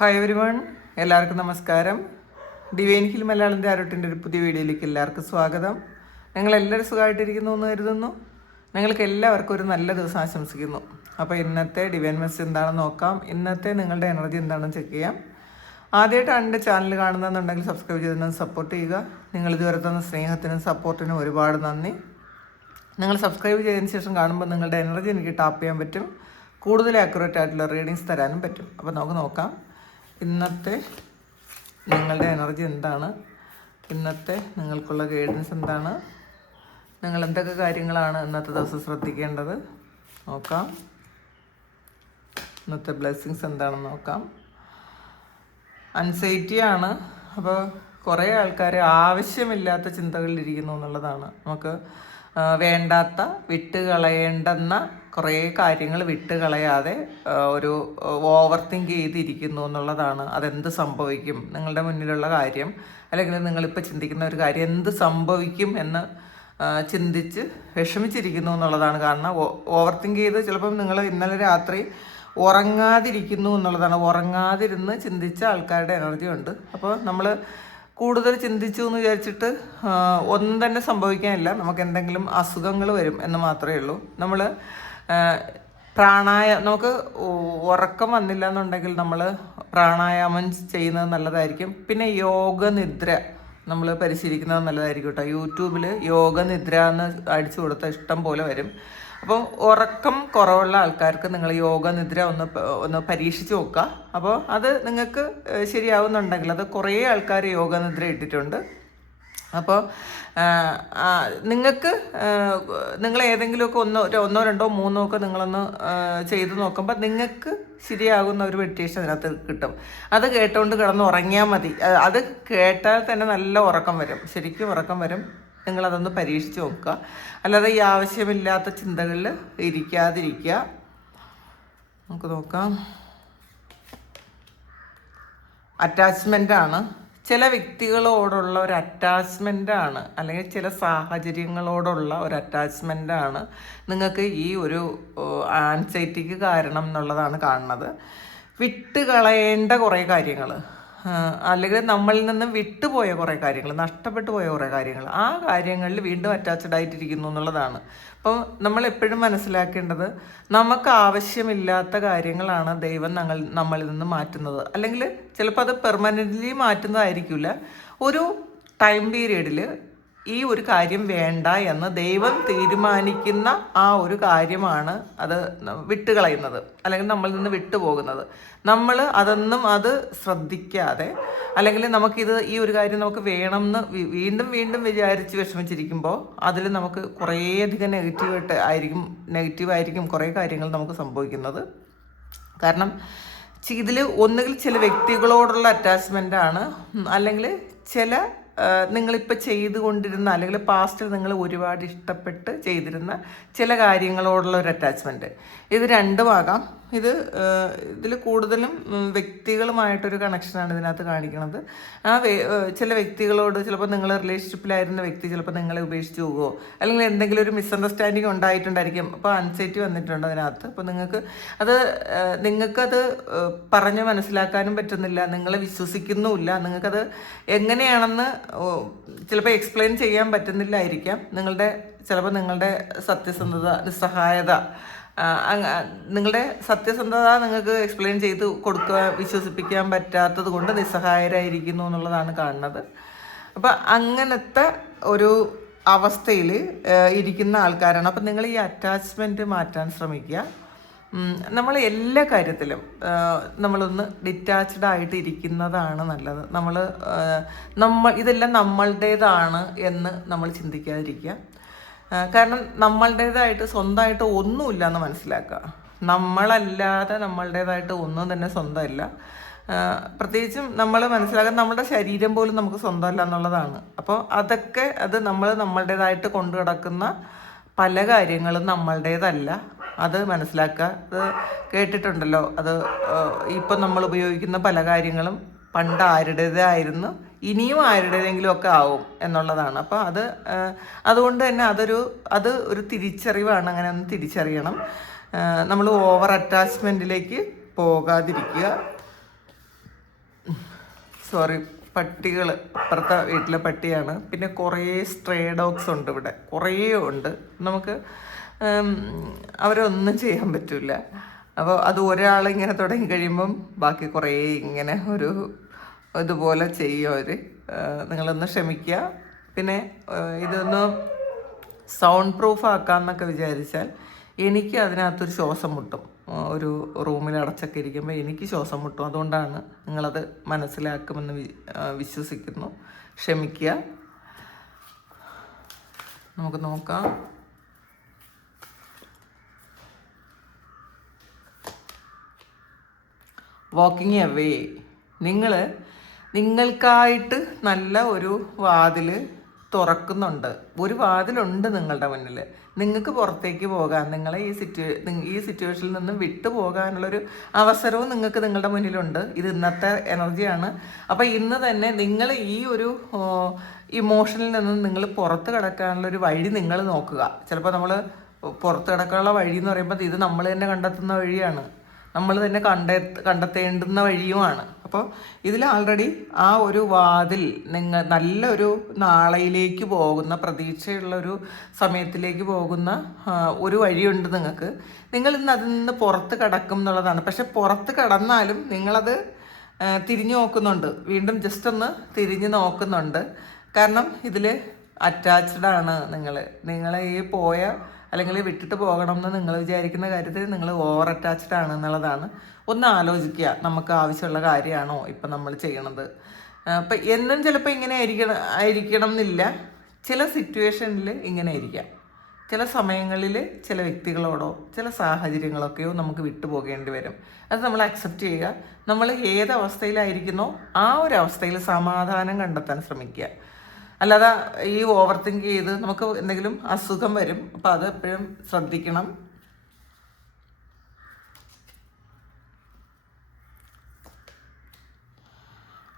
Hi everyone, എല്ലാവർക്കും നമസ്കാരം. Divine hill മലയാളത്തിൻ്റെ ആരോട്ടിൻ്റെ ഒരു പുതിയ വീഡിയോയിലേക്ക് എല്ലാവർക്കും സ്വാഗതം. നിങ്ങളെല്ലാവരും സുഖമായിട്ടിരിക്കുന്നു എന്ന് കരുതുന്നു. നിങ്ങൾക്ക് എല്ലാവർക്കും ഒരു നല്ല ദിവസം ആശംസിക്കുന്നു. അപ്പോൾ ഇന്നത്തെ ഡിവൈൻ മെസ്സേജ് എന്താണെന്ന് നോക്കാം. ഇന്നത്തെ നിങ്ങളുടെ എനർജി എന്താണെന്ന് ചെക്ക് ചെയ്യാം. ആദ്യമായിട്ടാണ് എൻ്റെ ചാനൽ കാണുന്നതെന്നുണ്ടെങ്കിൽ സബ്സ്ക്രൈബ് ചെയ്ത് സപ്പോർട്ട് ചെയ്യുക. നിങ്ങൾ ഇതുവരെ തന്ന സ്നേഹത്തിനും സപ്പോർട്ടിനും ഒരുപാട് നന്ദി. നിങ്ങൾ സബ്സ്ക്രൈബ് ചെയ്തതിന് ശേഷം കാണുമ്പോൾ നിങ്ങളുടെ എനർജി എനിക്ക് ടാപ്പ് ചെയ്യാൻ പറ്റും. കൂടുതൽ ആക്യുറേറ്റ് ആയിട്ടുള്ള റീഡിങ്സ് തരാനും പറ്റും. അപ്പോൾ നമുക്ക് നോക്കാം ഇന്നത്തെ നിങ്ങളുടെ എനർജി എന്താണ്, ഇന്നത്തെ നിങ്ങൾക്കുള്ള ഗൈഡൻസ് എന്താണ്, നിങ്ങൾ എന്തൊക്കെ കാര്യങ്ങളാണ് ഇന്നത്തെ ദിവസം ശ്രദ്ധിക്കേണ്ടത് നോക്കാം. ഇന്നത്തെ ബ്ലെസ്സിങ്സ് എന്താണെന്ന് നോക്കാം. അൻസൈറ്റിയാണ്. അപ്പോൾ കുറേ ആൾക്കാർ ആവശ്യമില്ലാത്ത ചിന്തകളിലിരിക്കുന്നു എന്നുള്ളതാണ്. നമുക്ക് വേണ്ടാത്ത വിട്ടുകളയേണ്ടെന്ന കുറേ കാര്യങ്ങൾ വിട്ടുകളയാതെ ഒരു ഓവർ തിങ്ക് ചെയ്തിരിക്കുന്നു എന്നുള്ളതാണ്. അതെന്ത് സംഭവിക്കും, നിങ്ങളുടെ മുന്നിലുള്ള കാര്യം അല്ലെങ്കിൽ നിങ്ങളിപ്പോൾ ചിന്തിക്കുന്ന ഒരു കാര്യം എന്ത് സംഭവിക്കും എന്ന് ചിന്തിച്ച് വിഷമിച്ചിരിക്കുന്നു എന്നുള്ളതാണ്. കാരണം ഓവർ തിങ്ക് ചെയ്ത് ചിലപ്പം നിങ്ങൾ ഇന്നലെ രാത്രി ഉറങ്ങാതിരിക്കുന്നു എന്നുള്ളതാണ്. ഉറങ്ങാതിരുന്ന് ചിന്തിച്ച ആൾക്കാരുടെ എനർജി ഉണ്ട്. അപ്പോൾ നമ്മൾ കൂടുതൽ ചിന്തിച്ചു എന്ന് വിചാരിച്ചിട്ട് ഒന്നും തന്നെ സംഭവിക്കാനില്ല. നമുക്ക് എന്തെങ്കിലും അസുഖങ്ങൾ വരും എന്ന് മാത്രമേ ഉള്ളൂ. നമ്മൾ നമുക്ക് ഉറക്കം വന്നില്ല എന്നുണ്ടെങ്കിൽ നമ്മൾ പ്രാണായാമം ചെയ്യുന്നത് നല്ലതായിരിക്കും. പിന്നെ യോഗനിദ്ര നമ്മൾ പരിശീലിക്കുന്നത് നല്ലതായിരിക്കും കേട്ടോ. യൂട്യൂബിൽ യോഗനിദ്ര എന്ന് അടിച്ചു കൊടുത്താൽ ഇഷ്ടം പോലെ വരും. അപ്പോൾ ഉറക്കം കുറവുള്ള ആൾക്കാർക്ക് നിങ്ങൾ യോഗനിദ്ര ഒന്ന് പരീക്ഷിച്ച് നോക്കുക. അപ്പോൾ അത് നിങ്ങൾക്ക് ശരിയാവുന്നുണ്ടെങ്കിൽ, അത് കുറേ ആൾക്കാർ യോഗനിദ്ര ഇട്ടിട്ടുണ്ട്. അപ്പോൾ നിങ്ങൾ ഏതെങ്കിലുമൊക്കെ ഒന്നോ രണ്ടോ മൂന്നോ ഒക്കെ നിങ്ങളൊന്ന് ചെയ്ത് നോക്കുമ്പോൾ നിങ്ങൾക്ക് ശരിയാകുന്ന ഒരു മെഡിറ്റേഷൻ അതിനകത്ത് കിട്ടും. അത് കേട്ടുകൊണ്ട് കിടന്ന് ഉറങ്ങിയാൽ മതി. അത് കേട്ടാൽ തന്നെ നല്ല ഉറക്കം വരും, ശരിക്കും ഉറക്കം വരും. നിങ്ങളതൊന്ന് പരീക്ഷിച്ച് നോക്കുക. അല്ലാതെ ഈ ആവശ്യമില്ലാത്ത ചിന്തകളിൽ ഇരിക്കാതിരിക്കുക. നമുക്ക് നോക്കാം. അറ്റാച്ച്മെൻ്റാണ്. ചില വ്യക്തികളോടുള്ള ഒരു അറ്റാച്ച്മെൻ്റാണ്, അല്ലെങ്കിൽ ചില സാഹചര്യങ്ങളോടുള്ള ഒരു അറ്റാച്ച്മെൻ്റാണ് നിങ്ങൾക്ക് ഈ ഒരു ആൻസൈറ്റിക്ക് കാരണം എന്നുള്ളതാണ് കാണുന്നത്. വിട്ടുകളയേണ്ട കുറേ കാര്യങ്ങൾ, അല്ലെങ്കിൽ നമ്മളിൽ നിന്ന് വിട്ടുപോയ കുറേ കാര്യങ്ങൾ, നഷ്ടപ്പെട്ടു പോയ കുറേ കാര്യങ്ങൾ, ആ കാര്യങ്ങളിൽ വീണ്ടും അറ്റാച്ച്ഡ് ആയിട്ടിരിക്കുന്നു എന്നുള്ളതാണ്. അപ്പം നമ്മൾ എപ്പോഴും മനസ്സിലാക്കേണ്ടത്, നമുക്ക് ആവശ്യമില്ലാത്ത കാര്യങ്ങളാണ് ദൈവം നമ്മളിൽ നിന്ന് മാറ്റുന്നത്. അല്ലെങ്കിൽ ചിലപ്പോൾ അത് പെർമനൻ്റ്ലി മാറ്റുന്നതായിരിക്കില്ല. ഒരു ടൈം പീരീഡിൽ ഈ ഒരു കാര്യം വേണ്ട എന്ന് ദൈവം തീരുമാനിക്കുന്ന ആ ഒരു കാര്യമാണ് അത് വിട്ടുകളയുന്നത്, അല്ലെങ്കിൽ നമ്മളിൽ നിന്ന് വിട്ടുപോകുന്നത്. നമ്മൾ അത് ശ്രദ്ധിക്കാതെ, അല്ലെങ്കിൽ ഈ ഒരു കാര്യം നമുക്ക് വേണമെന്ന് വീണ്ടും വിചാരിച്ച് വിഷമിച്ചിരിക്കുമ്പോൾ അതിൽ നമുക്ക് കുറേയധികം നെഗറ്റീവായിരിക്കും കുറേ കാര്യങ്ങൾ നമുക്ക് സംഭവിക്കുന്നത്. കാരണം ഇതിൽ ഒന്നുകിൽ ചില വ്യക്തികളോടുള്ള അറ്റാച്ച്മെൻ്റാണ്, അല്ലെങ്കിൽ ചില നിങ്ങളിപ്പോൾ ചെയ്തുകൊണ്ടിരുന്ന, അല്ലെങ്കിൽ പാസ്റ്റിൽ നിങ്ങൾ ഒരുപാട് ഇഷ്ടപ്പെട്ട് ചെയ്തിരുന്ന ചില കാര്യങ്ങളോടുള്ള ഒരു അറ്റാച്ച്മെൻറ്റ്. ഇത് രണ്ടുമാകാം. ഇതിൽ കൂടുതലും വ്യക്തികളുമായിട്ടൊരു കണക്ഷനാണ് ഇതിനകത്ത് കാണിക്കുന്നത്. ചില വ്യക്തികളോട് ചിലപ്പോൾ നിങ്ങൾ റിലേഷൻഷിപ്പിലായിരുന്ന വ്യക്തി ചിലപ്പോൾ നിങ്ങളെ ഉപേക്ഷിച്ച് പോകുമോ, അല്ലെങ്കിൽ എന്തെങ്കിലും ഒരു മിസ്അണ്ടർസ്റ്റാൻഡിങ് ഉണ്ടായിട്ടുണ്ടായിരിക്കും. അപ്പോൾ അൻസൈറ്റി വന്നിട്ടുണ്ട് അതിനകത്ത്. അപ്പോൾ നിങ്ങൾക്കത് പറഞ്ഞ് മനസ്സിലാക്കാനും പറ്റുന്നില്ല, നിങ്ങളെ വിശ്വസിക്കുന്നുമില്ല, നിങ്ങൾക്കത് എങ്ങനെയാണെന്ന് ചിലപ്പോൾ എക്സ്പ്ലെയിൻ ചെയ്യാൻ പറ്റുന്നില്ലായിരിക്കാം. ചിലപ്പോൾ നിങ്ങളുടെ സത്യസന്ധത, നിസ്സഹായത, നിങ്ങളുടെ സത്യസന്ധത നിങ്ങൾക്ക് എക്സ്പ്ലെയിൻ ചെയ്ത് വിശ്വസിപ്പിക്കാൻ പറ്റാത്തത് കൊണ്ട് നിസ്സഹായരായിരിക്കുന്നു എന്നുള്ളതാണ് കാണുന്നത്. അപ്പം അങ്ങനത്തെ ഒരു അവസ്ഥയിൽ ഇരിക്കുന്ന ആൾക്കാരാണ്. അപ്പം നിങ്ങൾ ഈ അറ്റാച്ച്മെൻറ്റ് മാറ്റാൻ ശ്രമിക്കുക. നമ്മൾ എല്ലാ കാര്യത്തിലും നമ്മളൊന്ന് ഡിറ്റാച്ച്ഡ് ആയിട്ട് ഇരിക്കുന്നതാണ് നല്ലത്. ഇതെല്ലാം നമ്മളുടേതാണ് എന്ന് നമ്മൾ ചിന്തിക്കാതിരിക്കുക. കാരണം നമ്മളുടേതായിട്ട് സ്വന്തമായിട്ട് ഒന്നുമില്ല എന്ന് മനസ്സിലാക്കുക. നമ്മളല്ലാതെ നമ്മളുടേതായിട്ട് ഒന്നും തന്നെ സ്വന്തമല്ല. പ്രത്യേകിച്ചും നമ്മൾ മനസ്സിലാക്കാൻ നമ്മുടെ ശരീരം പോലും നമുക്ക് സ്വന്തമല്ല എന്നുള്ളതാണ്. അപ്പോൾ അത് നമ്മളുടേതായിട്ട് കൊണ്ടു കിടക്കുന്ന പല കാര്യങ്ങളും നമ്മളുടേതല്ല. അത് മനസ്സിലാക്കുക. അത് കേട്ടിട്ടുണ്ടല്ലോ, ഇപ്പം നമ്മൾ ഉപയോഗിക്കുന്ന പല കാര്യങ്ങളും പണ്ട് ആരുടേതായിരുന്നു, ഇനിയും ആരുടേതെങ്കിലും ഒക്കെ ആവും എന്നുള്ളതാണ്. അപ്പോൾ അതുകൊണ്ട് തന്നെ ഒരു തിരിച്ചറിവാണ്. അങ്ങനെ ഒന്ന് തിരിച്ചറിയണം. നമ്മൾ ഓവർ അറ്റാച്ച്മെൻറ്റിലേക്ക് പോകാതിരിക്കുക. സോറി, പട്ടികൾ, അപ്പുറത്തെ വീട്ടിലെ പട്ടിയാണ്. പിന്നെ കുറേ സ്ട്രേ ഡോഗ്സ് ഉണ്ട് ഇവിടെ, കുറേ ഉണ്ട്. നമുക്ക് അവരൊന്നും ചെയ്യാൻ പറ്റില്ല. അപ്പോൾ അത് ഒരാളിങ്ങനെ തുടങ്ങി കഴിയുമ്പം ബാക്കി കുറേ ഇങ്ങനെ ഒരു ഇതുപോലെ ചെയ്യും അവർ. നിങ്ങളൊന്ന് ക്ഷമിക്കുക. പിന്നെ ഇതൊന്ന് സൗണ്ട് പ്രൂഫ് ആക്കാമെന്നൊക്കെ വിചാരിച്ചാൽ എനിക്ക് അതിനകത്തൊരു ശ്വാസം മുട്ടും. ഒരു റൂമിൽ അടച്ചൊക്കെ ഇരിക്കുമ്പോൾ എനിക്ക് ശ്വാസം മുട്ടും. അതുകൊണ്ടാണ്, നിങ്ങളത് മനസ്സിലാക്കുമെന്ന് വിശ്വസിക്കുന്നു. ക്ഷമിക്കുക. നമുക്ക് നോക്കാം. Walking away. നിങ്ങൾക്കായിട്ട് നല്ല ഒരു വാതിൽ തുറക്കുന്നുണ്ട്. ഒരു വാതിലുണ്ട് നിങ്ങളുടെ മുന്നിൽ. നിങ്ങൾക്ക് പുറത്തേക്ക് പോകാൻ, നിങ്ങളെ ഈ സിറ്റുവേഷനിൽ നിന്നും വിട്ടു പോകാനുള്ളൊരു അവസരവും നിങ്ങൾക്ക് നിങ്ങളുടെ മുന്നിലുണ്ട്. ഇത് ഇന്നത്തെ എനർജിയാണ്. അപ്പോൾ ഇന്ന് തന്നെ നിങ്ങൾ ഈ ഒരു ഇമോഷനിൽ നിന്നും നിങ്ങൾ പുറത്ത് കിടക്കാനുള്ളൊരു വഴി നിങ്ങൾ നോക്കുക. ചിലപ്പോൾ നമ്മൾ പുറത്ത് കിടക്കാനുള്ള വഴി എന്ന് പറയുമ്പോൾ ഇത് നമ്മൾ തന്നെ കണ്ടെത്തുന്ന വഴിയാണ്, നമ്മൾ തന്നെ കണ്ടെത്തേണ്ടുന്ന വഴിയുമാണ്. അപ്പോൾ ഇതിൽ ആൾറെഡി ആ ഒരു വാതിൽ നല്ലൊരു നാളെയിലേക്ക് പോകുന്ന, പ്രതീക്ഷയുള്ളൊരു സമയത്തിലേക്ക് പോകുന്ന ഒരു വഴിയുണ്ട് നിങ്ങൾക്ക്. നിങ്ങൾ ഇന്ന് അതിൽ നിന്ന് പുറത്ത് കടക്കും എന്നുള്ളതാണ്. പക്ഷെ പുറത്ത് കടന്നാലും നിങ്ങളത് തിരിഞ്ഞു നോക്കുന്നുണ്ട്, വീണ്ടും ജസ്റ്റ് ഒന്ന് തിരിഞ്ഞു നോക്കുന്നുണ്ട്. കാരണം ഇതിൽ അറ്റാച്ച്ഡാണ് നിങ്ങൾ ഈ പോയ അല്ലെങ്കിൽ വിട്ടിട്ട് പോകണം എന്ന് നിങ്ങൾ വിചാരിക്കുന്ന കാര്യത്തിൽ നിങ്ങൾ ഓവർ അറ്റാച്ച്ഡ് ആണ് എന്നുള്ളതാണ്. ഒന്ന് ആലോചിക്കുക, നമുക്ക് ആവശ്യമുള്ള കാര്യമാണോ ഇപ്പം നമ്മൾ ചെയ്യണത്. അപ്പം എന്നും ചിലപ്പോൾ ഇങ്ങനെ ആയിരിക്കണം എന്നില്ല. ചില സിറ്റുവേഷനിൽ ഇങ്ങനെ ആയിരിക്കാം. ചില സമയങ്ങളിൽ ചില വ്യക്തികളോടോ ചില സാഹചര്യങ്ങളൊക്കെയോ നമുക്ക് വിട്ടുപോകേണ്ടി വരും. അത് നമ്മൾ അക്സെപ്റ്റ് ചെയ്യുക. നമ്മൾ ഏതവസ്ഥയിലായിരിക്കുന്നോ ആ ഒരു അവസ്ഥയിൽ സമാധാനം കണ്ടെത്താൻ ശ്രമിക്കുക. അല്ലാതെ ഈ ഓവർ തിങ്ക് ചെയ്ത് നമുക്ക് എന്തെങ്കിലും അസുഖം വരും. അപ്പോൾ അത് എപ്പോഴും ശ്രദ്ധിക്കണം.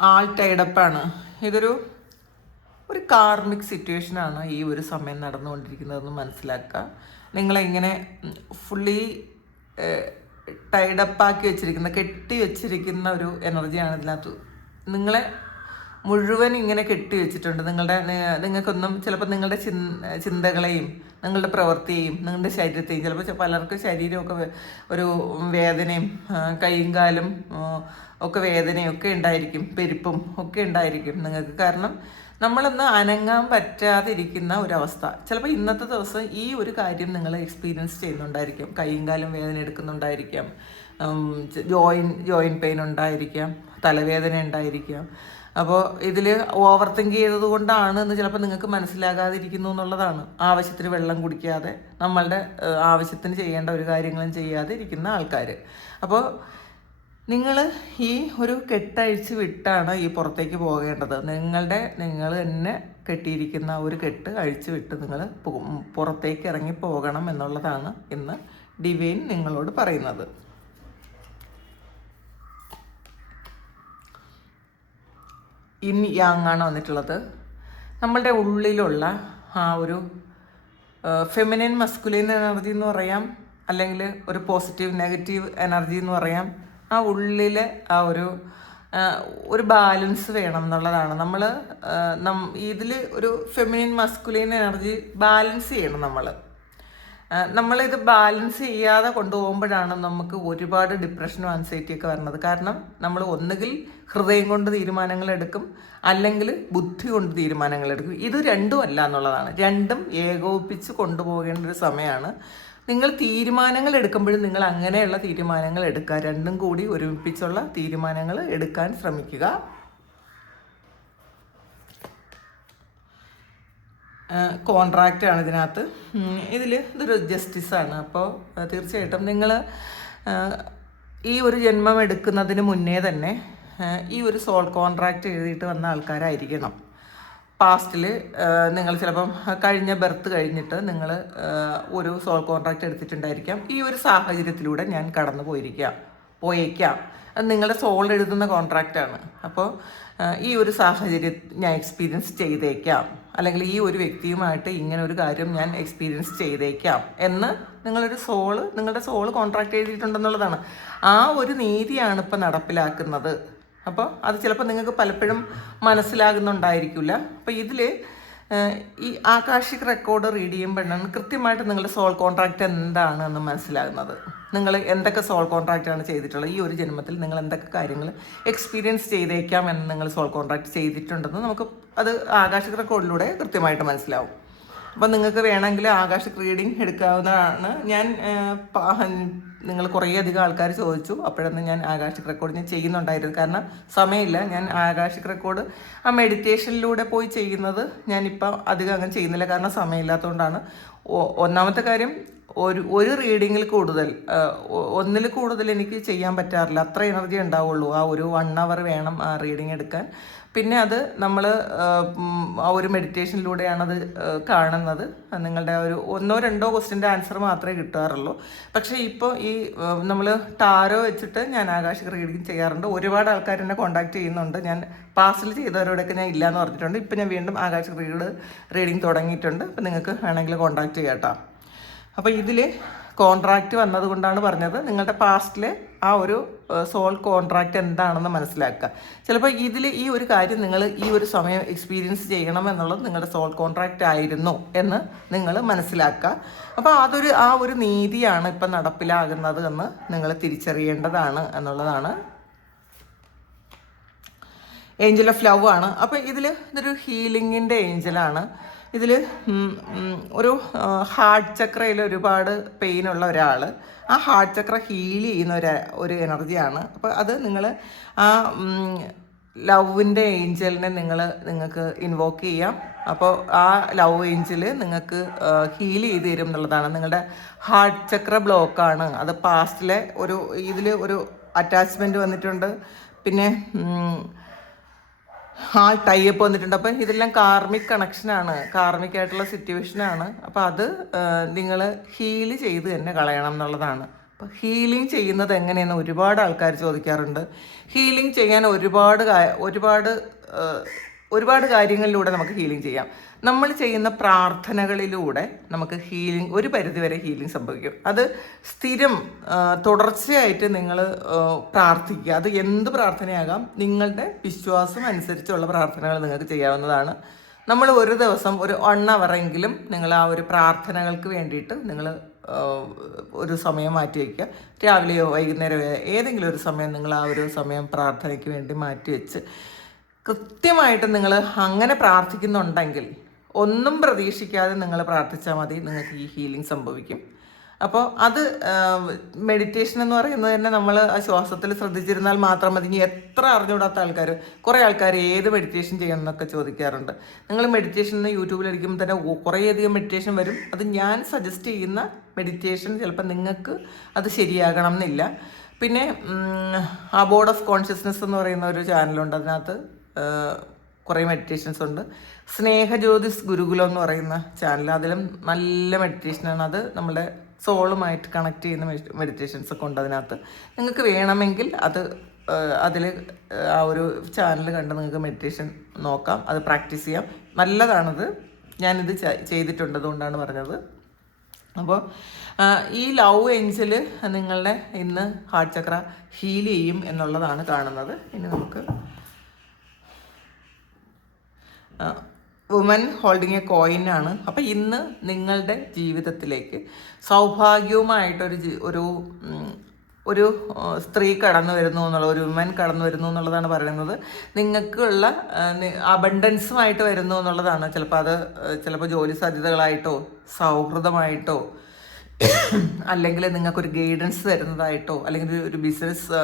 ആൾ ടൈഡപ്പാണ്. ഇതൊരു കാർമിക് സിറ്റുവേഷനാണ് ഈ ഒരു സമയം നടന്നുകൊണ്ടിരിക്കുന്നതെന്ന് മനസ്സിലാക്കുക. നിങ്ങളിങ്ങനെ ഫുള്ളി ടൈഡപ്പാക്കി വെച്ചിരിക്കുന്ന, കെട്ടി വെച്ചിരിക്കുന്ന ഒരു എനർജിയാണ് ഇതിനകത്ത്. നിങ്ങളെ മുഴുവൻ ഇങ്ങനെ കെട്ടി വെച്ചിട്ടുണ്ട്. നിങ്ങൾക്കൊന്നും ചിലപ്പോൾ നിങ്ങളുടെ ചിന്തകളെയും നിങ്ങളുടെ പ്രവൃത്തിയെയും നിങ്ങളുടെ ശരീരത്തെയും, ചിലപ്പോൾ പലർക്കും ശരീരമൊക്കെ ഒരു വേദനയും കൈയും കാലും ഒക്കെ വേദനയും ഒക്കെ ഉണ്ടായിരിക്കും, പെരുപ്പും ഒക്കെ ഉണ്ടായിരിക്കും നിങ്ങൾക്ക്. കാരണം നമ്മളൊന്ന് അനങ്ങാൻ പറ്റാതിരിക്കുന്ന ഒരവസ്ഥ. ചിലപ്പോൾ ഇന്നത്തെ ദിവസം ഈ ഒരു കാര്യം നിങ്ങൾ എക്സ്പീരിയൻസ് ചെയ്യുന്നുണ്ടായിരിക്കും. കൈയും കാലും വേദന എടുക്കുന്നുണ്ടായിരിക്കാം, ജോയിൻ പെയിൻ ഉണ്ടായിരിക്കാം, തലവേദന ഉണ്ടായിരിക്കാം. അപ്പോൾ ഇതിൽ ഓവർ തിങ്ക് ചെയ്തത് കൊണ്ടാണ് എന്ന് ചിലപ്പോൾ നിങ്ങൾക്ക് മനസ്സിലാകാതിരിക്കുന്നു എന്നുള്ളതാണ്. ആവശ്യത്തിന് വെള്ളം കുടിക്കാതെ, നമ്മളുടെ ആവശ്യത്തിന് ചെയ്യേണ്ട ഒരു കാര്യങ്ങളും ചെയ്യാതെ ഇരിക്കുന്ന ആൾക്കാർ. അപ്പോൾ നിങ്ങൾ ഈ ഒരു കെട്ടഴിച്ച് വിട്ടാണ് ഈ പുറത്തേക്ക് പോകേണ്ടത്. നിങ്ങൾ തന്നെ കെട്ടിയിരിക്കുന്ന ഒരു കെട്ട് അഴിച്ചു വിട്ട് നിങ്ങൾ പുറത്തേക്ക് ഇറങ്ങി പോകണം എന്നുള്ളതാണ് ഇന്ന് ഡിവൈൻ നിങ്ങളോട് പറയുന്നത്. ഇൻ യാങ് ആണ് വന്നിട്ടുള്ളത്. നമ്മളുടെ ഉള്ളിലുള്ള ആ ഒരു ഫെമിനിൻ മസ്കുലിൻ എനർജി എന്ന് പറയാം, അല്ലെങ്കിൽ ഒരു പോസിറ്റീവ് നെഗറ്റീവ് എനർജി എന്ന് പറയാം. ആ ഉള്ളിലെ ആ ഒരു ബാലൻസ് വേണം എന്നുള്ളതാണ്. ഇതിൽ ഒരു ഫെമിനിൻ മസ്കുലിൻ എനർജി ബാലൻസ് ചെയ്യണം. നമ്മളിത് ബാലൻസ് ചെയ്യാതെ കൊണ്ടുപോകുമ്പോഴാണ് നമുക്ക് ഒരുപാട് ഡിപ്രഷനും ആൻസൈറ്റിയൊക്കെ വരുന്നത്. കാരണം നമ്മൾ ഒന്നുകിൽ ഹൃദയം കൊണ്ട് തീരുമാനങ്ങൾ എടുക്കും, അല്ലെങ്കിൽ ബുദ്ധി കൊണ്ട് തീരുമാനങ്ങൾ എടുക്കും. ഇത് രണ്ടും അല്ല എന്നുള്ളതാണ്. രണ്ടും ഏകോപിപ്പിച്ച് കൊണ്ടുപോകേണ്ട ഒരു സമയമാണ്. നിങ്ങൾ തീരുമാനങ്ങൾ എടുക്കുമ്പോഴും നിങ്ങൾ അങ്ങനെയുള്ള തീരുമാനങ്ങൾ എടുക്കുക. രണ്ടും കൂടി ഒരുമിപ്പിച്ചുള്ള തീരുമാനങ്ങൾ എടുക്കാൻ ശ്രമിക്കുക. കോൺട്രാക്റ്റാണ് ഇതിനകത്ത്. ഇതൊരു ജസ്റ്റിസാണ്. അപ്പോൾ തീർച്ചയായിട്ടും നിങ്ങൾ ഈ ഒരു ജന്മം എടുക്കുന്നതിന് മുന്നേ തന്നെ ഈ ഒരു സോൾ കോൺട്രാക്റ്റ് എഴുതിയിട്ട് വന്ന ആൾക്കാരായിരിക്കണം. പാസ്റ്റിൽ നിങ്ങൾ ചിലപ്പം കഴിഞ്ഞ ബർത്ത് കഴിഞ്ഞിട്ട് നിങ്ങൾ ഒരു സോൾ കോൺട്രാക്റ്റ് എടുത്തിട്ടുണ്ടായിരിക്കാം. ഈ ഒരു സാഹചര്യത്തിലൂടെ ഞാൻ കടന്നു പോയേക്കാം. അത് നിങ്ങളുടെ സോൾ എഴുതുന്ന കോൺട്രാക്റ്റാണ്. അപ്പോൾ ഈ ഒരു സാഹചര്യം ഞാൻ എക്സ്പീരിയൻസ് ചെയ്തേക്കാം, അല്ലെങ്കിൽ ഈ ഒരു വ്യക്തിയുമായിട്ട് ഇങ്ങനെ ഒരു കാര്യം ഞാൻ എക്സ്പീരിയൻസ് ചെയ്തേക്കാം എന്ന് നിങ്ങളുടെ സോള് കോൺട്രാക്റ്റ് എഴുതിയിട്ടുണ്ടെന്നുള്ളതാണ്. ആ ഒരു നീതിയാണ് ഇപ്പം നടപ്പിലാക്കുന്നത്. അപ്പോൾ അത് ചിലപ്പോൾ നിങ്ങൾക്ക് പലപ്പോഴും മനസ്സിലാകുന്നുണ്ടായിരിക്കില്ല. അപ്പോൾ ഇതിൽ ഈ ആകാശിക് റെക്കോർഡ് റീഡ് ചെയ്യുമ്പോഴാണ് കൃത്യമായിട്ട് നിങ്ങളുടെ സോൾ കോൺട്രാക്റ്റ് എന്താണ് എന്ന് മനസ്സിലാകുന്നത്. നിങ്ങൾ എന്തൊക്കെ സോൾ കോൺട്രാക്റ്റാണ് ചെയ്തിട്ടുള്ളത്, ഈ ഒരു ജന്മത്തിൽ നിങ്ങൾ എന്തൊക്കെ കാര്യങ്ങൾ എക്സ്പീരിയൻസ് ചെയ്തേക്കാം എന്ന് നിങ്ങൾ സോൾ കോൺട്രാക്റ്റ് ചെയ്തിട്ടുണ്ടെന്ന് നമുക്ക് അത് ആകാശിക് റെക്കോർഡിലൂടെ കൃത്യമായിട്ട് മനസ്സിലാവും. അപ്പം നിങ്ങൾക്ക് വേണമെങ്കിൽ ആകാശിക് റീഡിങ് എടുക്കാവുന്നതാണ്. ഞാൻ നിങ്ങൾ കുറേ അധികം ആൾക്കാർ ചോദിച്ചു, അപ്പോഴൊന്നും ഞാൻ ആകാശിക് റെക്കോർഡ് ഞാൻ ചെയ്യുന്നുണ്ടായിരുന്നു. കാരണം സമയമില്ല. ഞാൻ ആകാശിക് റെക്കോർഡ് ആ മെഡിറ്റേഷനിലൂടെ പോയി ചെയ്യുന്നത് ഞാനിപ്പോൾ അധികം അങ്ങനെ ചെയ്യുന്നില്ല, കാരണം സമയമില്ലാത്തതുകൊണ്ടാണ്. ഒന്നാമത്തെ കാര്യം, ഒരു റീഡിങ്ങിൽ കൂടുതൽ, ഒന്നിൽ കൂടുതൽ എനിക്ക് ചെയ്യാൻ പറ്റാറില്ല. അത്ര എനർജി ഉണ്ടാവുള്ളൂ. ആ ഒരു 1 hour വേണം ആ റീഡിങ് എടുക്കാൻ. പിന്നെ അത് നമ്മൾ ആ ഒരു മെഡിറ്റേഷനിലൂടെയാണത് കാണുന്നത്. നിങ്ങളുടെ ഒരു 1-2 ക്വസ്റ്റ്യൻ്റെ ആൻസർ മാത്രമേ കിട്ടാറുള്ളൂ. പക്ഷേ ഇപ്പോൾ ഈ നമ്മൾ ടാരോ വെച്ചിട്ട് ഞാൻ ആകാശിക് റീഡിങ് ചെയ്യാറുണ്ട്. ഒരുപാട് ആൾക്കാർ എന്നെ കോൺടാക്ട് ചെയ്യുന്നുണ്ട്. ഞാൻ പാസ്റ്റിൽ ചെയ്തവരോടൊക്കെ ഞാൻ ഇല്ലയെന്ന് പറഞ്ഞിട്ടുണ്ട്. ഇപ്പം ഞാൻ വീണ്ടും ആകാശിക് റീഡിങ് തുടങ്ങിയിട്ടുണ്ട്. അപ്പം നിങ്ങൾക്ക് വേണമെങ്കിൽ കോൺടാക്ട് ചെയ്യാം കേട്ടോ. അപ്പോൾ ഇതിൽ കോൺട്രാക്റ്റ് വന്നതുകൊണ്ടാണ് പറഞ്ഞത്, നിങ്ങളുടെ പാസ്റ്റിലെ ആ ഒരു സോൾ കോൺട്രാക്റ്റ് എന്താണെന്ന് മനസ്സിലാക്കുക. ചിലപ്പോൾ ഇതിൽ ഈ ഒരു കാര്യം നിങ്ങൾ ഈ ഒരു സമയം എക്സ്പീരിയൻസ് ചെയ്യണം എന്നുള്ളത് നിങ്ങളുടെ സോൾ കോൺട്രാക്റ്റ് ആയിരുന്നു എന്ന് നിങ്ങൾ മനസ്സിലാക്കുക. അപ്പോൾ ആ ഒരു നീതിയാണ് ഇപ്പം നടപ്പിലാകുന്നത് എന്ന് നിങ്ങൾ തിരിച്ചറിയേണ്ടതാണ് എന്നുള്ളതാണ്. ഏഞ്ചൽ ഓഫ് ലവ് ആണ്. അപ്പോൾ ഇതൊരു ഹീലിങ്ങിൻ്റെ ഏഞ്ചലാണ്. ഇതിൽ ഒരു ഹാർട്ട് ചക്രയിൽ ഒരുപാട് പെയിനുള്ള ഒരാൾ, ആ ഹാർട്ട് ചക്ര ഹീൽ ചെയ്യുന്ന ഒരു എനർജിയാണ്. അപ്പോൾ അത് നിങ്ങൾ ആ ലവിൻ്റെ ഏഞ്ചലിനെ നിങ്ങൾക്ക് ഇൻവോക്ക് ചെയ്യാം. അപ്പോൾ ആ ലവ് ഏഞ്ചൽ നിങ്ങൾക്ക് ഹീൽ ചെയ്ത് തരും എന്നുള്ളതാണ്. നിങ്ങളുടെ ഹാർട്ട് ചക്ര ബ്ലോക്കാണ്. അത് പാസ്റ്റിലെ ഇതിൽ ഒരു അറ്റാച്ച്മെൻറ്റ് വന്നിട്ടുണ്ട്. പിന്നെ ആ ടൈപ്പ് വന്നിട്ടുണ്ട്. അപ്പം ഇതെല്ലാം കാർമിക് കണക്ഷനാണ്, കാർമിക് സിറ്റുവേഷനാണ്. അപ്പോൾ അത് നിങ്ങൾ ഹീൽ ചെയ്ത് തന്നെ കളയണം എന്നുള്ളതാണ്. അപ്പോൾ ഹീലിംഗ് ചെയ്യുന്നത് എങ്ങനെയെന്ന് ഒരുപാട് ആൾക്കാർ ചോദിക്കാറുണ്ട്. ഹീലിംഗ് ചെയ്യാൻ ഒരുപാട് കാര്യങ്ങളിലൂടെ നമുക്ക് ഹീലിംഗ് ചെയ്യാം. നമ്മൾ ചെയ്യുന്ന പ്രാർത്ഥനകളിലൂടെ നമുക്ക് ഒരു പരിധിവരെ ഹീലിംഗ് സംഭവിക്കും. അത് സ്ഥിരം തുടർച്ചയായിട്ട് നിങ്ങൾ പ്രാർത്ഥിക്കുക. അത് എന്ത് പ്രാർത്ഥനയാകാം, നിങ്ങളുടെ വിശ്വാസം അനുസരിച്ചുള്ള പ്രാർത്ഥനകൾ നിങ്ങൾക്ക് ചെയ്യാവുന്നതാണ്. നമ്മൾ ഒരു ദിവസം ഒരു 1 hour നിങ്ങൾ ആ ഒരു പ്രാർത്ഥനകൾക്ക് വേണ്ടിയിട്ട് നിങ്ങൾ ഒരു സമയം മാറ്റി വയ്ക്കുക. രാവിലെയോ വൈകുന്നേരമോ ഏതെങ്കിലും ഒരു സമയം നിങ്ങൾ ആ ഒരു സമയം പ്രാർത്ഥനയ്ക്ക് വേണ്ടി മാറ്റി വെച്ച് കൃത്യമായിട്ട് നിങ്ങൾ അങ്ങനെ പ്രാർത്ഥിക്കുന്നുണ്ടെങ്കിൽ ഒന്നും പ്രതീക്ഷിക്കാതെ നിങ്ങൾ പ്രാർത്ഥിച്ചാൽ മതി, നിങ്ങൾക്ക് ഈ ഹീലിംഗ് സംഭവിക്കും. അപ്പോൾ അത് മെഡിറ്റേഷൻ എന്ന് പറയുന്നത് തന്നെ നമ്മൾ ആ ശ്വാസത്തിൽ ശ്രദ്ധിച്ചിരുന്നാൽ മാത്രം മതി. ഇനി എത്ര അറിഞ്ഞുകൂടാത്ത കുറേ ആൾക്കാർ ഏത് മെഡിറ്റേഷൻ ചെയ്യണം എന്നൊക്കെ ചോദിക്കാറുണ്ട്. നിങ്ങൾ മെഡിറ്റേഷൻ യൂട്യൂബിലടിക്കുമ്പോൾ തന്നെ കുറേയധികം മെഡിറ്റേഷൻ വരും. അത് ഞാൻ സജസ്റ്റ് ചെയ്യുന്ന മെഡിറ്റേഷൻ ചിലപ്പോൾ നിങ്ങൾക്ക് അത് ശരിയാകണം എന്നില്ല. പിന്നെ അബോർഡ് ഓഫ് കോൺഷ്യസ്നെസ് എന്ന് പറയുന്ന ഒരു ചാനലുണ്ട്. അതിനകത്ത് കുറേ മെഡിറ്റേഷൻസ് ഉണ്ട്. സ്നേഹജ്യോതിസ് ഗുരുകുലം എന്ന് പറയുന്ന ചാനൽ, അതിലും നല്ല മെഡിറ്റേഷനാണ്. അത് നമ്മുടെ സോളുമായിട്ട് കണക്ട് ചെയ്യുന്ന മെഡിറ്റേഷൻസ് ഒക്കെ ഉണ്ട് അതിനകത്ത്. നിങ്ങൾക്ക് വേണമെങ്കിൽ അതിൽ ആ ഒരു ചാനൽ കണ്ട് നിങ്ങൾക്ക് മെഡിറ്റേഷൻ നോക്കാം, അത് പ്രാക്ടീസ് ചെയ്യാം. നല്ലതാണത്. ഞാനിത് ചെയ്തിട്ടുണ്ട്, അതുകൊണ്ടാണ് പറഞ്ഞത്. അപ്പോൾ ഈ ലവ് ഏഞ്ചൽ നിങ്ങളുടെ ഇന്ന് ഹാർട്ട് ചക്ര ഹീൽ ചെയ്യും എന്നുള്ളതാണ് കാണുന്നത്. ഇനി നമുക്ക് വുമൻ ഹോൾഡിങ് എ കോയിൻ ആണ്. അപ്പം ഇന്ന് നിങ്ങളുടെ ജീവിതത്തിലേക്ക് സൗഭാഗ്യവുമായിട്ടൊരു ഒരു സ്ത്രീ കടന്നു വരുന്നു ഒരു വുമൻ കടന്നു വരുന്നു എന്നുള്ളതാണ് പറയുന്നത്. നിങ്ങൾക്കുള്ള അബണ്ടൻസുമായിട്ട് വരുന്നു എന്നുള്ളതാണ്. ചിലപ്പോൾ ജോലി സാധ്യതകളായിട്ടോ സൗഹൃദമായിട്ടോ അല്ലെങ്കിൽ നിങ്ങൾക്കൊരു ഗൈഡൻസ് തരുന്നതായിട്ടോ അല്ലെങ്കിൽ ഒരു ബിസിനസ്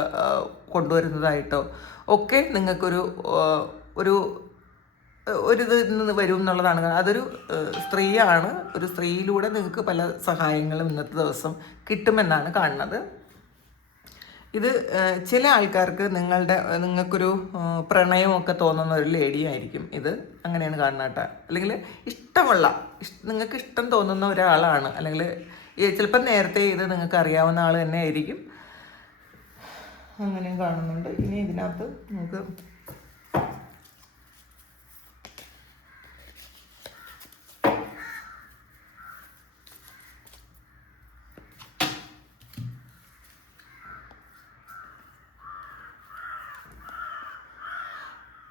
കൊണ്ടുവരുന്നതായിട്ടോ ഒക്കെ നിങ്ങൾക്കൊരു ഇത് നിന്ന് വരും എന്നുള്ളതാണ്. അതൊരു സ്ത്രീയാണ്. ഒരു സ്ത്രീയിലൂടെ നിങ്ങൾക്ക് പല സഹായങ്ങളും ഇന്നത്തെ ദിവസം കിട്ടുമെന്നാണ് കാണുന്നത്. ഇത് ചില ആൾക്കാർക്ക് നിങ്ങൾക്കൊരു പ്രണയമൊക്കെ തോന്നുന്ന ഒരു ലേഡിയായിരിക്കും ഇത്. അങ്ങനെയാണ് കാണുന്നത് കേട്ടോ. അല്ലെങ്കിൽ നിങ്ങൾക്ക് ഇഷ്ടം തോന്നുന്ന ഒരാളാണ്. അല്ലെങ്കിൽ ചിലപ്പോൾ നേരത്തെ ഇത് നിങ്ങൾക്ക് അറിയാവുന്ന ആൾ തന്നെ ആയിരിക്കും. അങ്ങനെയും കാണുന്നുണ്ട്. ഇനി ഇതിനകത്ത് നമുക്ക്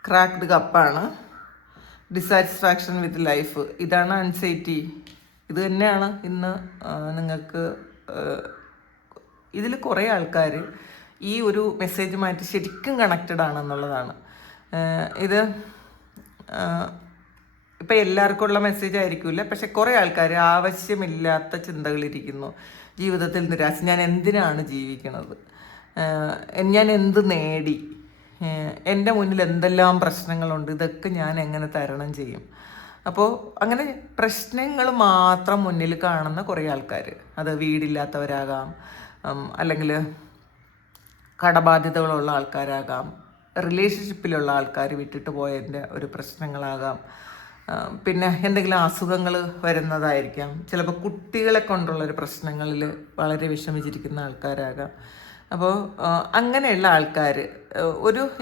ക്രാക്ക്ഡ് കപ്പാണ്. ഡിസാറ്റിസ്ഫാക്ഷൻ വിത്ത് ലൈഫ്, ഇതാണ് ആൻസൈറ്റി. ഇത് തന്നെയാണ് ഇന്ന് നിങ്ങൾക്ക് ഇതിൽ കുറേ ആൾക്കാർ ഈ ഒരു മെസ്സേജുമായിട്ട് ശരിക്കും കണക്റ്റഡ് ആണെന്നുള്ളതാണ്. ഇത് ഇപ്പം എല്ലാവർക്കും ഉള്ള മെസ്സേജ് ആയിരിക്കില്ല, പക്ഷെ കുറേ ആൾക്കാർ ആവശ്യമില്ലാത്ത ചിന്തകളിരിക്കുന്നു. ജീവിതത്തിൽ നിരാശ, ഞാൻ എന്തിനാണ് ജീവിക്കുന്നത്, ഞാൻ എന്ത് നേടി, എൻ്റെ മുന്നിൽ എന്തെല്ലാം പ്രശ്നങ്ങളുണ്ട്, ഇതൊക്കെ ഞാൻ എങ്ങനെ തരണം ചെയ്യും. അപ്പോൾ അങ്ങനെ പ്രശ്നങ്ങൾ മാത്രം മുന്നിൽ കാണുന്ന കുറേ ആൾക്കാർ, അത് വീടില്ലാത്തവരാകാം, അല്ലെങ്കിൽ കടബാധ്യതകളുള്ള ആൾക്കാരാകാം, റിലേഷൻഷിപ്പിലുള്ള ആൾക്കാർ വിട്ടിട്ട് പോയതിൻ്റെ ഒരു പ്രശ്നങ്ങളാകാം, പിന്നെ എന്തെങ്കിലും അസുഖങ്ങൾ വരുന്നതായിരിക്കാം, ചിലപ്പോൾ കുട്ടികളെ കൊണ്ടുള്ളൊരു പ്രശ്നങ്ങളിൽ വളരെ വിഷമിച്ചിരിക്കുന്ന ആൾക്കാരാകാം. അപ്പോൾ അങ്ങനെയുള്ള ആൾക്കാർ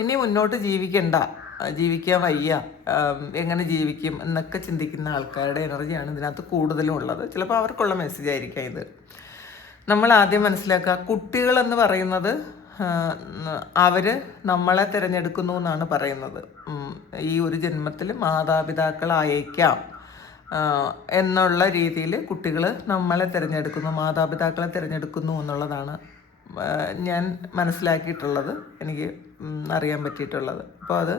ഇനി മുന്നോട്ട് ജീവിക്കാൻ വയ്യ, എങ്ങനെ ജീവിക്കും എന്നൊക്കെ ചിന്തിക്കുന്ന ആൾക്കാരുടെ എനർജിയാണ് ഇതിനകത്ത് കൂടുതലും ഉള്ളത്. ചിലപ്പോൾ അവർക്കുള്ള മെസ്സേജ് ആയിരിക്കാം ഇത്. നമ്മൾ ആദ്യം മനസ്സിലാക്കുക, കുട്ടികളെന്ന് പറയുന്നത് അവർ നമ്മളെ തിരഞ്ഞെടുക്കുന്നു എന്നാണ് പറയുന്നത്. ഈ ഒരു ജന്മത്തിൽ മാതാപിതാക്കളായേക്കാം എന്നുള്ള രീതിയിൽ കുട്ടികൾ നമ്മളെ തിരഞ്ഞെടുക്കുന്നു, മാതാപിതാക്കളെ തിരഞ്ഞെടുക്കുന്നു എന്നുള്ളതാണ് ഞാൻ മനസ്സിലാക്കിയിട്ടുള്ളത്, എനിക്ക് അറിയാൻ പറ്റിയിട്ടുള്ളത്. അപ്പോൾ അത്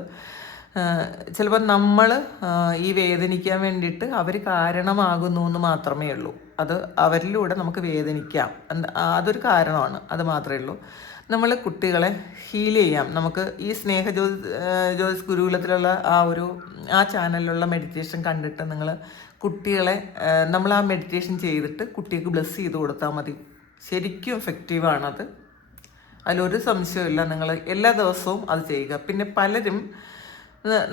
ചിലപ്പോൾ നമ്മൾ ഈ വേദനിക്കാൻ വേണ്ടിയിട്ട് അവർ കാരണമാകുന്നു എന്ന് മാത്രമേ ഉള്ളൂ. അത് അവരിലൂടെ നമുക്ക് വേദനിക്കാം, അതൊരു കാരണമാണ്, അത് മാത്രമേ ഉള്ളൂ. നമ്മൾ കുട്ടികളെ ഹീൽ ചെയ്യാം. നമുക്ക് ഈ ജ്യോതിസ് ഗുരുകുലത്തിലുള്ള ആ ചാനലിലുള്ള മെഡിറ്റേഷൻ കണ്ടിട്ട് നിങ്ങൾ കുട്ടികളെ നമ്മൾ ആ മെഡിറ്റേഷൻ ചെയ്തിട്ട് കുട്ടിക്ക് ബ്ലെസ് ചെയ്ത് കൊടുത്താൽ മതി. ശരിക്കും എഫക്റ്റീവാണത്, അതിലൊരു സംശയമില്ല. നിങ്ങൾ എല്ലാ ദിവസവും അത് ചെയ്യുക. പിന്നെ പലരും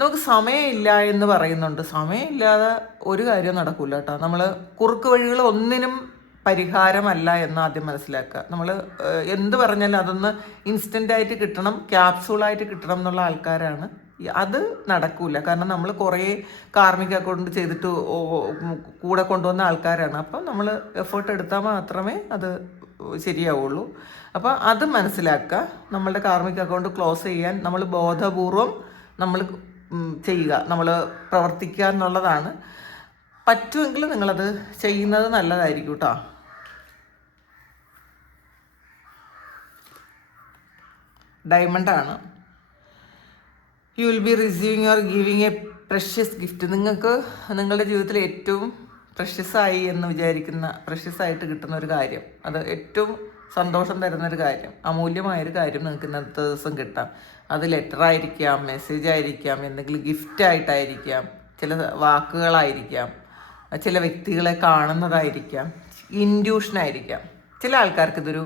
നമുക്ക് സമയമില്ല എന്ന് പറയുന്നുണ്ട്. സമയമില്ലാതെ ഒരു കാര്യവും നടക്കില്ല കേട്ടോ. നമ്മൾ കുറുക്ക് വഴികൾ ഒന്നിനും പരിഹാരമല്ല എന്ന് ആദ്യം മനസ്സിലാക്കുക. നമ്മൾ എന്ത് പറഞ്ഞാലും അതൊന്ന് ഇൻസ്റ്റൻ്റായിട്ട് കിട്ടണം, ക്യാപ്സൂളായിട്ട് കിട്ടണം എന്നുള്ള ആൾക്കാരാണ്. അത് നടക്കൂല. കാരണം നമ്മൾ കുറേ കാർമിക അക്കൗണ്ട് ചെയ്തിട്ട് കൂടെ കൊണ്ടുവന്ന ആൾക്കാരാണ്. അപ്പം നമ്മൾ എഫേർട്ട് എടുത്താൽ മാത്രമേ അത് ശരിയാവുള്ളൂ. അപ്പോൾ അത് മനസ്സിലാക്കുക. നമ്മളുടെ കാർമിക അക്കൗണ്ട് ക്ലോസ് ചെയ്യാൻ നമ്മൾ ബോധപൂർവം നമ്മൾ ചെയ്യുക, നമ്മൾ പ്രവർത്തിക്കുക എന്നുള്ളതാണ്. പറ്റുമെങ്കിൽ നിങ്ങളത് ചെയ്യുന്നത് നല്ലതായിരിക്കും കേട്ടോ. ഡയമണ്ടാണ്. You will be receiving or giving a precious gift. നിങ്ങൾക്ക് നിങ്ങളുടെ ജീവിതത്തിൽ ഏറ്റവും പ്രഷ്യസായി എന്ന് വിചാരിക്കുന്ന, പ്രഷ്യസായിട്ട് കിട്ടുന്ന ഒരു കാര്യം, അത് ഏറ്റവും സന്തോഷം തരുന്നൊരു കാര്യം, അമൂല്യമായൊരു കാര്യം നിങ്ങൾക്ക് ഇന്നത്തെ ദിവസം കിട്ടാം. അത് ലെറ്റർ ആയിരിക്കാം, മെസ്സേജ് ആയിരിക്കാം, എന്തെങ്കിലും ഗിഫ്റ്റായിട്ടായിരിക്കാം, ചില വാക്കുകളായിരിക്കാം, ചില വ്യക്തികളെ കാണുന്നതായിരിക്കാം, ഇൻഡ്യൂഷനായിരിക്കാം. ചില ആൾക്കാർക്ക് ഇതൊരു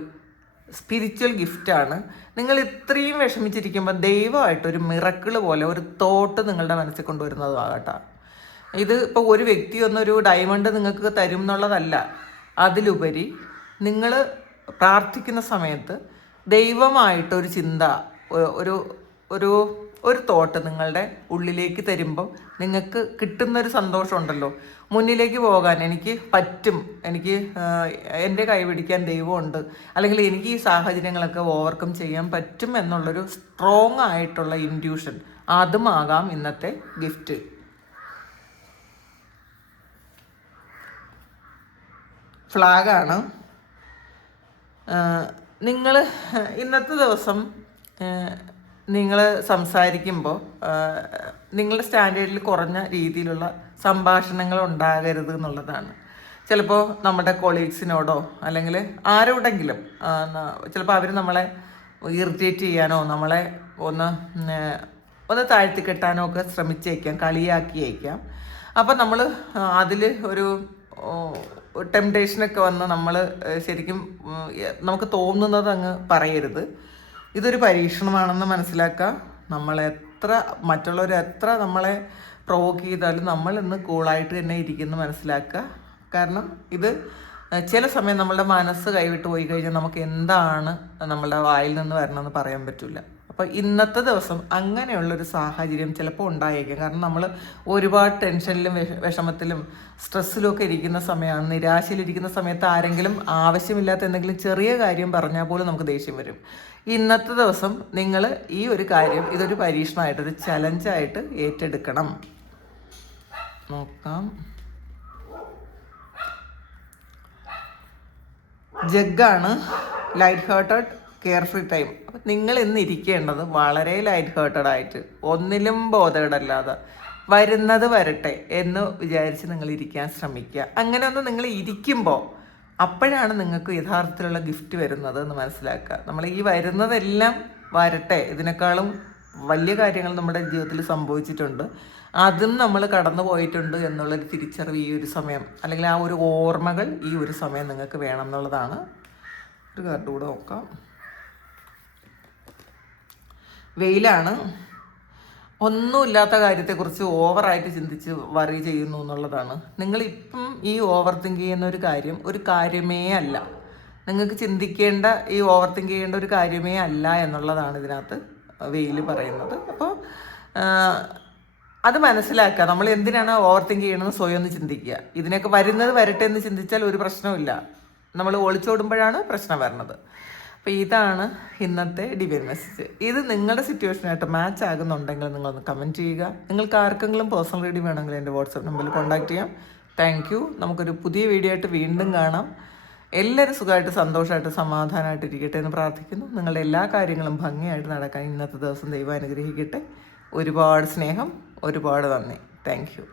സ്പിരിച്വൽ ഗിഫ്റ്റാണ്. നിങ്ങൾ ഇത്രയും വിഷമിച്ചിരിക്കുമ്പോൾ ദൈവമായിട്ടൊരു മിറക്കിള് പോലെ ഒരു തോട്ട് നിങ്ങളുടെ മനസ്സിൽ കൊണ്ടുവരുന്നതാകട്ടെ. ഇത് ഇപ്പോൾ ഒരു വ്യക്തി ഒന്നൊരു ഡയമണ്ട് നിങ്ങൾക്ക് തരും എന്നുള്ളതല്ല. അതിലുപരി നിങ്ങൾ പ്രാർത്ഥിക്കുന്ന സമയത്ത് ദൈവമായിട്ടൊരു ചിന്ത, ഒരു തോട്ട് നിങ്ങളുടെ ഉള്ളിലേക്ക് തരുമ്പോൾ നിങ്ങൾക്ക് കിട്ടുന്നൊരു സന്തോഷമുണ്ടല്ലോ. മുന്നിലേക്ക് പോകാൻ എനിക്ക് പറ്റും, എനിക്ക് എൻ്റെ കൈപിടിക്കാൻ ദൈവമുണ്ട്, അല്ലെങ്കിൽ എനിക്ക് ഈ സാഹചര്യങ്ങളൊക്കെ ഓവർകം ചെയ്യാൻ പറ്റും എന്നുള്ളൊരു സ്ട്രോങ് ആയിട്ടുള്ള ഇൻഡ്യൂഷൻ, അതുമാകാം ഇന്നത്തെ ഗിഫ്റ്റ്. ഫ്ലാഗാണ്. നിങ്ങൾ ഇന്നത്തെ ദിവസം നിങ്ങൾ സംസാരിക്കുമ്പോൾ നിങ്ങളുടെ സ്റ്റാൻഡേർഡിൽ കുറഞ്ഞ രീതിയിലുള്ള സംഭാഷണങ്ങൾ ഉണ്ടാകരുത് എന്നുള്ളതാണ്. ചിലപ്പോൾ നമ്മുടെ കൊളീഗ്സിനോടോ അല്ലെങ്കിൽ ആരോടെങ്കിലും ചിലപ്പോൾ അവർ നമ്മളെ ഇറിറ്റേറ്റ് ചെയ്യാനോ നമ്മളെ ഒന്ന് താഴ്ത്തിക്കെട്ടാനോ ഒക്കെ ശ്രമിച്ചേക്കാം, കളിയാക്കിയേക്കാം. അപ്പം നമ്മൾ അതിൽ ഒരു ടെംപ്ടേഷനൊക്കെ വന്ന് നമ്മൾ ശരിക്കും നമുക്ക് തോന്നുന്നത് അങ്ങ് പറയരുത്. ഇതൊരു പരീക്ഷണമാണെന്ന് മനസ്സിലാക്കുക. മറ്റുള്ളവർ എത്ര നമ്മളെ പ്രൊവോക്ക് ചെയ്താലും നമ്മൾ ഇന്ന് കൂളായിട്ട് തന്നെ ഇരിക്കുന്നു മനസ്സിലാക്കുക. കാരണം ഇത് ചില സമയം നമ്മളുടെ മനസ്സ് കൈവിട്ട് പോയി കഴിഞ്ഞാൽ നമുക്ക് എന്താണ് നമ്മളുടെ വായിൽ നിന്ന് വരണമെന്ന് പറയാൻ പറ്റില്ല. അപ്പോൾ ഇന്നത്തെ ദിവസം അങ്ങനെയുള്ളൊരു സാഹചര്യം ചിലപ്പോൾ ഉണ്ടായേക്കാം. കാരണം നമ്മൾ ഒരുപാട് ടെൻഷനിലും വിഷമത്തിലും സ്ട്രെസ്സിലും ഒക്കെ ഇരിക്കുന്ന സമയമാണ്. നിരാശയിലിരിക്കുന്ന സമയത്ത് ആരെങ്കിലും ആവശ്യമില്ലാത്ത എന്തെങ്കിലും ചെറിയ കാര്യം പറഞ്ഞാൽ പോലും നമുക്ക് ദേഷ്യം വരും. ഇന്നത്തെ ദിവസം നിങ്ങൾ ഈ ഒരു കാര്യം ഇതൊരു പരീക്ഷണമായിട്ട്, ഒരു ചലഞ്ചായിട്ട് ഏറ്റെടുക്കണം. നോക്കാം. ജഗ്ഗാണ്. Light hearted care free time. അപ്പം നിങ്ങൾ ഇന്ന് ഇരിക്കേണ്ടത് വളരെ ലൈറ്റ് ഹാർട്ടഡ് ആയിട്ട്, ഒന്നിലും ബോധേഡല്ലാതെ വരുന്നത് വരട്ടെ എന്ന് വിചാരിച്ച് നിങ്ങൾ ഇരിക്കാൻ ശ്രമിക്കുക. അങ്ങനെ ഒന്ന് നിങ്ങൾ ഇരിക്കുമ്പോൾ അപ്പോഴാണ് നിങ്ങൾക്ക് യഥാർത്ഥത്തിലുള്ള ഗിഫ്റ്റ് വരുന്നത് എന്ന് മനസ്സിലാക്കുക. നമ്മൾ ഈ വരുന്നതെല്ലാം വരട്ടെ, ഇതിനേക്കാളും വലിയ കാര്യങ്ങൾ നമ്മുടെ ജീവിതത്തിൽ സംഭവിച്ചിട്ടുണ്ട്, അതും നമ്മൾ കടന്നു പോയിട്ടുണ്ട് എന്നുള്ളൊരു തിരിച്ചറിവ് ഈ ഒരു സമയം, അല്ലെങ്കിൽ ആ ഒരു ഓർമ്മകൾ ഈ ഒരു സമയം നിങ്ങൾക്ക് വേണം എന്നുള്ളതാണ്. ഒരു കാർഡ് കൂടെ നോക്കാം. വെയിലാണ്. ഒന്നുമില്ലാത്ത കാര്യത്തെക്കുറിച്ച് ഓവറായിട്ട് ചിന്തിച്ച് വറി ചെയ്യുന്നു എന്നുള്ളതാണ്. നിങ്ങളിപ്പം ഈ ഓവർ തിങ്ക് ചെയ്യുന്ന ഒരു കാര്യമേ അല്ല. നിങ്ങൾക്ക് ചിന്തിക്കേണ്ട, ഈ ഓവർ തിങ്ക് ചെയ്യേണ്ട ഒരു കാര്യമേ അല്ല എന്നുള്ളതാണ് ഇതിനകത്ത് വെയിൽ പറയുന്നത്. അപ്പോൾ അത് മനസ്സിലാക്കുക. നമ്മൾ എന്തിനാണ് ഓവർ തിങ്ക് ചെയ്യണമെന്ന് സ്വയം ഒന്ന് ചിന്തിക്കുക. ഇതിനൊക്കെ വരുന്നത് വരട്ടെ എന്ന് ചിന്തിച്ചാൽ ഒരു പ്രശ്നവുമില്ല. നമ്മൾ ഒളിച്ചോടുമ്പോഴാണ് പ്രശ്നം വരുന്നത്. അപ്പോൾ ഇതാണ് ഇന്നത്തെ ഡിവൈൻ മെസ്സേജ്. ഇത് നിങ്ങളുടെ സിറ്റുവേഷനായിട്ട് മാച്ച് ആകുന്നുണ്ടെങ്കിൽ നിങ്ങളൊന്ന് കമൻറ്റ് ചെയ്യുക. നിങ്ങൾക്ക് ആർക്കെങ്കിലും പേഴ്സണൽ റീഡിങ് വേണമെങ്കിൽ എൻ്റെ വാട്സാപ്പ് നമ്പറിൽ കോൺടാക്ട് ചെയ്യാം. Thank you. നമുക്കൊരു പുതിയ വീഡിയോ ആയിട്ട് വീണ്ടും കാണാം. എല്ലാവരും സുഖമായിട്ട് സന്തോഷമായിട്ട് സമാധാനമായിട്ട് ഇരിക്കട്ടെ എന്ന് പ്രാർത്ഥിക്കുന്നു. നിങ്ങളുടെ എല്ലാ കാര്യങ്ങളും ഭംഗിയായിട്ട് നടക്കാൻ ഇന്നത്തെ ദിവസം ദൈവം അനുഗ്രഹിക്കട്ടെ. ഒരുപാട് സ്നേഹം, ഒരുപാട് നന്ദി. Thank you.